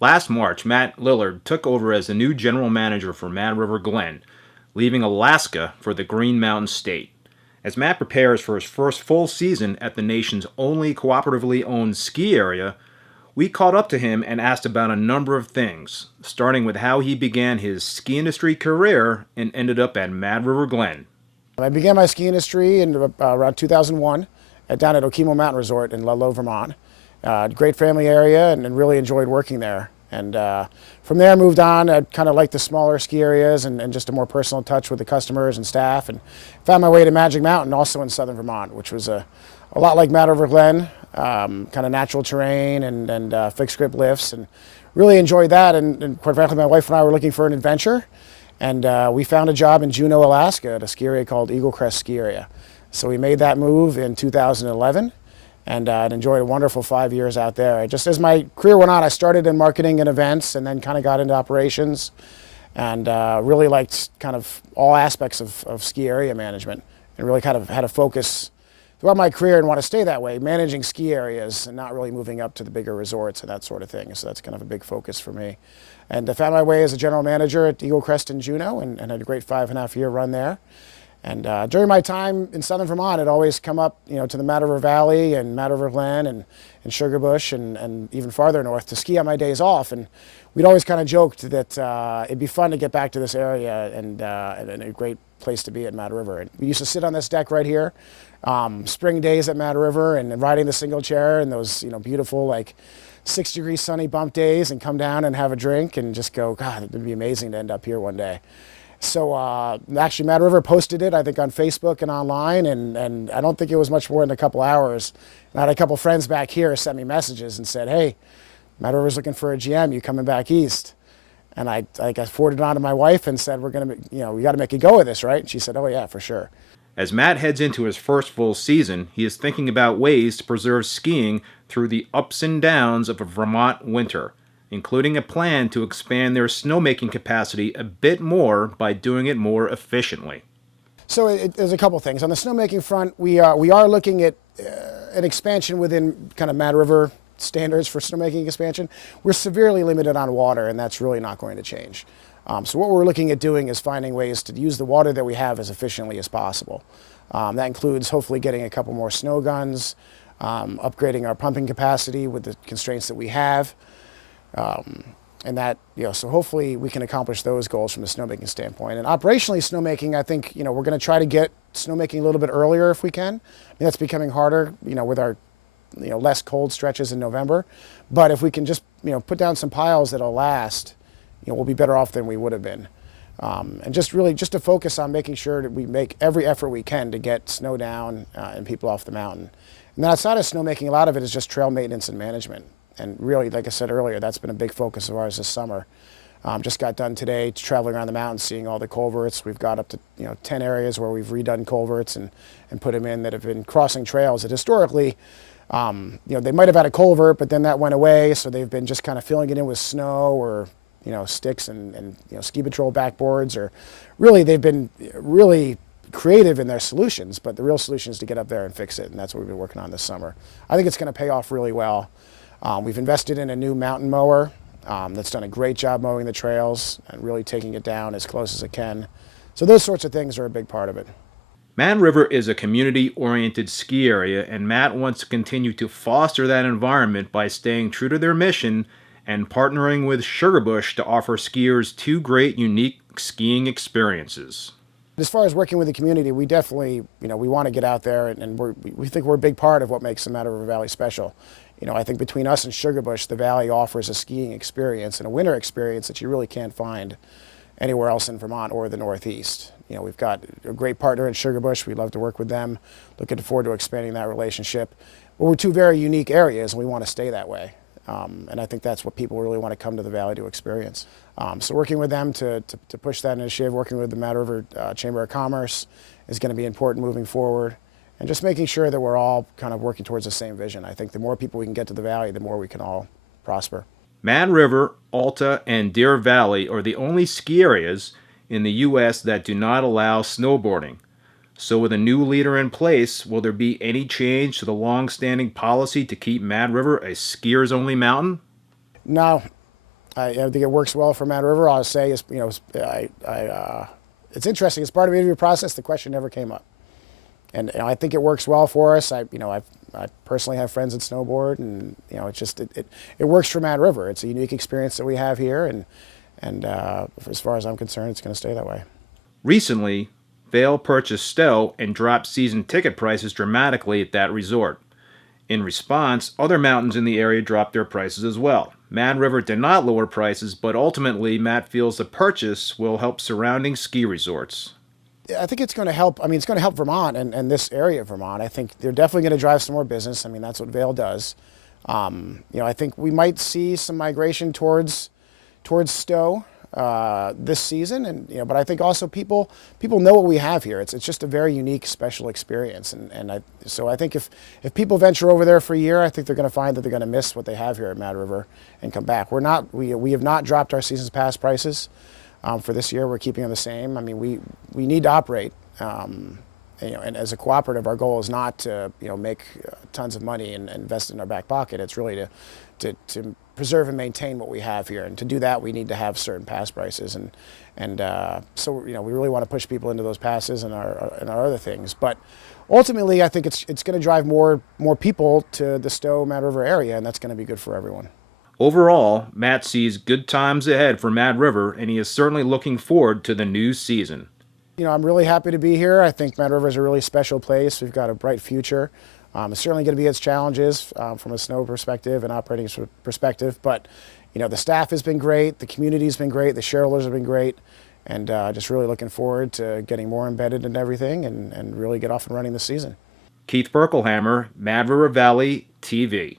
Last March, Matt Lillard took over as the new general manager for Mad River Glen, leaving Alaska for the Green Mountain State. As Matt prepares for his first full season at the nation's only cooperatively owned ski area, we caught up to him and asked about a number of things, starting with how he began his ski industry career and ended up at Mad River Glen. I began my ski industry in around 2001 down at Okemo Mountain Resort in Ludlow, Vermont. Great family area and really enjoyed working there. And from there I moved on. I kind of liked the smaller ski areas and just a more personal touch with the customers and staff, and found my way to Magic Mountain, also in southern Vermont, which was a lot like Mad River Glen, kind of natural terrain and fixed grip lifts, and really enjoyed that. And quite frankly, my wife and I were looking for an adventure, and we found a job in Juneau, Alaska at a ski area called Eagle Crest Ski Area. So we made that move in 2011. And enjoyed a wonderful 5 years out there. Just as my career went on, I started in marketing and events, and then kind of got into operations, and really liked kind of all aspects of ski area management, and really kind of had a focus throughout my career and want to stay that way, managing ski areas and not really moving up to the bigger resorts and that sort of thing. So that's kind of a big focus for me. And I found my way as a general manager at Eagle Crest in Juneau, and had a great 5.5 year run there. And during my time in southern Vermont, it always come up, to the Mad River Valley and Mad River Glen and Sugarbush and even farther north to ski on my days off. And we'd always kind of joked that it'd be fun to get back to this area, and a great place to be at Mad River. And we used to sit on this deck right here, spring days at Mad River, and riding the single chair and those beautiful 6-degree sunny bump days, and come down and have a drink and just go, God, it'd be amazing to end up here one day. So actually Mad River posted it, I think, on Facebook and online, and I don't think it was much more than a couple hours. And I had a couple friends back here sent me messages and said, hey, Mad River's looking for a GM, you coming back east? And I forwarded it on to my wife and said, we're gonna, we gotta make a go of this, right? And she said, oh yeah, for sure. As Matt heads into his first full season, he is thinking about ways to preserve skiing through the ups and downs of a Vermont winter, including a plan to expand their snowmaking capacity a bit more by doing it more efficiently. So there's a couple things. On the snowmaking front, we are looking at an expansion within kind of Mad River standards for snowmaking expansion. We're severely limited on water, and that's really not going to change. So what we're looking at doing is finding ways to use the water that we have as efficiently as possible. That includes hopefully getting a couple more snow guns, upgrading our pumping capacity with the constraints that we have. And that, so hopefully we can accomplish those goals from a snowmaking standpoint. And operationally, snowmaking, I think, we're going to try to get snowmaking a little bit earlier if we can. I mean, that's becoming harder, with our, less cold stretches in November. But if we can just, put down some piles that'll last, we'll be better off than we would have been. And just to focus on making sure that we make every effort we can to get snow down and people off the mountain. And then outside of snowmaking, a lot of it is just trail maintenance and management. And really, like I said earlier, that's been a big focus of ours this summer. Just got done today traveling around the mountains, seeing all the culverts. We've got up to 10 areas where we've redone culverts and put them in that have been crossing trails that historically, they might have had a culvert, but then that went away. So they've been just kind of filling it in with snow or sticks and ski patrol backboards. Or really, they've been really creative in their solutions. But the real solution is to get up there and fix it, and that's what we've been working on this summer. I think it's going to pay off really well. We've invested in a new mountain mower that's done a great job mowing the trails and really taking it down as close as it can. So those sorts of things are a big part of it. Mad River is a community-oriented ski area, and Matt wants to continue to foster that environment by staying true to their mission and partnering with Sugarbush to offer skiers two great, unique skiing experiences. As far as working with the community, we definitely, we want to get out there, and we think we're a big part of what makes the Mad River Valley special. I think between us and Sugarbush, the Valley offers a skiing experience and a winter experience that you really can't find anywhere else in Vermont or the Northeast. We've got a great partner in Sugarbush. We love to work with them. Looking forward to expanding that relationship. But we're two very unique areas, and we want to stay that way. And I think that's what people really want to come to the Valley to experience. So working with them to push that initiative, working with the Mad River Chamber of Commerce is going to be important moving forward. And just making sure that we're all kind of working towards the same vision. I think the more people we can get to the Valley, the more we can all prosper. Mad River, Alta, and Deer Valley are the only ski areas in the U.S. that do not allow snowboarding. So with a new leader in place, will there be any change to the long-standing policy to keep Mad River a skiers-only mountain? No, I think it works well for Mad River. I'll say is, it's interesting. As part of the interview process, the question never came up, and I think it works well for us. I personally have friends that snowboard, and it works for Mad River. It's a unique experience that we have here, and as far as I'm concerned, it's going to stay that way. Recently, Vail purchased Stowe and dropped season ticket prices dramatically at that resort. In response, other mountains in the area dropped their prices as well. Mad River did not lower prices, but ultimately Matt feels the purchase will help surrounding ski resorts. I think it's going to help. I mean, it's going to help Vermont and this area of Vermont. I think they're definitely going to drive some more business. I mean, that's what Vail does. I think we might see some migration towards Stowe this season, but I think also people know what we have here. It's just a very unique, special experience, so I think if people venture over there for a year, I think they're going to find that they're going to miss what they have here at Mad River and come back. We have not dropped our season's pass prices for this year. We're keeping them the same. I mean, we need to operate. And as a cooperative, our goal is not to make tons of money and invest in our back pocket. It's really to preserve and maintain what we have here, and to do that, we need to have certain pass prices, so we really want to push people into those passes and our other things. But ultimately, I think it's going to drive more people to the Stowe Mad River area, and that's going to be good for everyone. Overall, Matt sees good times ahead for Mad River, and he is certainly looking forward to the new season. I'm really happy to be here. I think Mad River is a really special place. We've got a bright future. It's certainly going to be its challenges from a snow perspective and operating perspective, but the staff has been great, the community's been great, the shareholders have been great, and just really looking forward to getting more embedded in everything and really get off and running this season. Keith Berkelhammer, Mad River Valley TV.